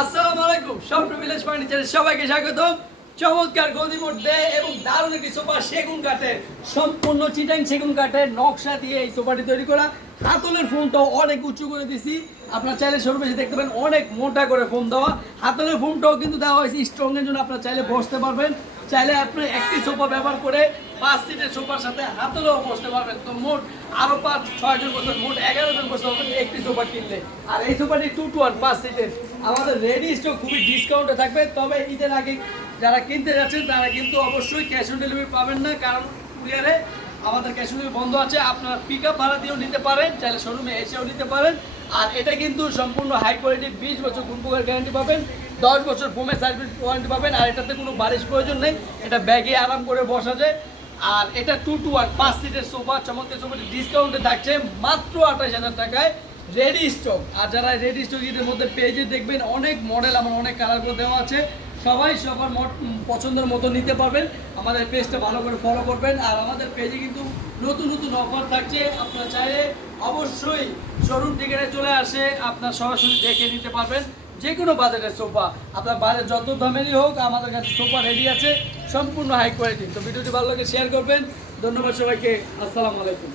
আসসালামু আলাইকুম। স্বপ্ন ভিলেজ ফার্নিচারের সবাইকে স্বাগতম। চমৎকার গদি মধ্যে এবং দারুণ একটি সোফা সেগুন কাঠের, সম্পূর্ণ চিটাং সেগুন কাঠের নকশা দিয়ে এই সোফাটি তৈরি করা। হাতলের ফোমটাও অনেক উঁচু করে দিছি। আপনার চাইলে শোরুমে এসে দেখতে পারেন, অনেক মোটা করে ফোম দেওয়া। হাতলের ফোমটাও কিন্তু দেওয়া হয়েছে স্ট্রং এর জন্য, আপনার চাইলে বসতে পারবেন। চাইলে আপনি একটি সোফা ব্যবহার করে পাঁচ সিটের সোফার সাথে হাতলেও বসতে পারবেন তো মোট আরও পাঁচ, ছয় জন বসতে মোট এগারো জন বসতে পারবেন একটি সোফা কিনলে। আর এই সোফাটি টু টু ওয়ান পাঁচ সিটের। আমাদের রেডি স্টক খুবই ডিসকাউন্টে থাকবে। তবে ঈদের আগে যারা কিনতে যাচ্ছেন, তারা কিন্তু অবশ্যই ক্যাশ অন ডেলিভারি পাবেন না, কারণ কুরিয়ারে আমাদের ক্যাশ অন ডেলিভারি বন্ধ আছে। আপনারা পিক আপ ভাড়া দিয়েও নিতে পারেন, চাইলে শোরুমে এসেও নিতে পারেন। আর এটা কিন্তু সম্পূর্ণ হাই কোয়ালিটি বিশ বছর গুণপোকার গ্যারান্টি পাবেন, দশ বছর ফোমের সার্ভিস ওয়ারেন্টি পাবেন। আর এটাতে কোনো বারিশ প্রয়োজন নেই। এটা ব্যাগে আরাম করে বসা যায়। আর এটা টু টু ওয়ান পাঁচ সিটের সোফা চমৎকার সোফাটি ডিসকাউন্টে থাকছে মাত্র আঠাশ হাজার টাকায় রেডি স্টক আর যারা রেডি স্টক এর মধ্যে পেজে দেখবেন অনেক মডেল আমার অনেক কালার করে দেওয়া আছে। সবাই সবার পছন্দের মতো নিতে পারবেন। আমাদের পেজটা ভালো করে ফলো করবেন। আর আমাদের পেজে কিন্তু নতুন নতুন অফার থাকছে। আপনার চাইলে অবশ্যই শোরুম টিকেটে চলে আসে, আপনার সরাসরি দেখে নিতে পারবেন। যে কোনো বাজারের সোফা আপনার বাজার যত দামেরই হোক, আমাদের কাছে সোফা রেডি আছে, সম্পূর্ণ হাই কোয়ালিটি তো ভিডিওটি ভালো লাগে শেয়ার করবেন। ধন্যবাদ সবাইকে। আসসালামু আলাইকুম।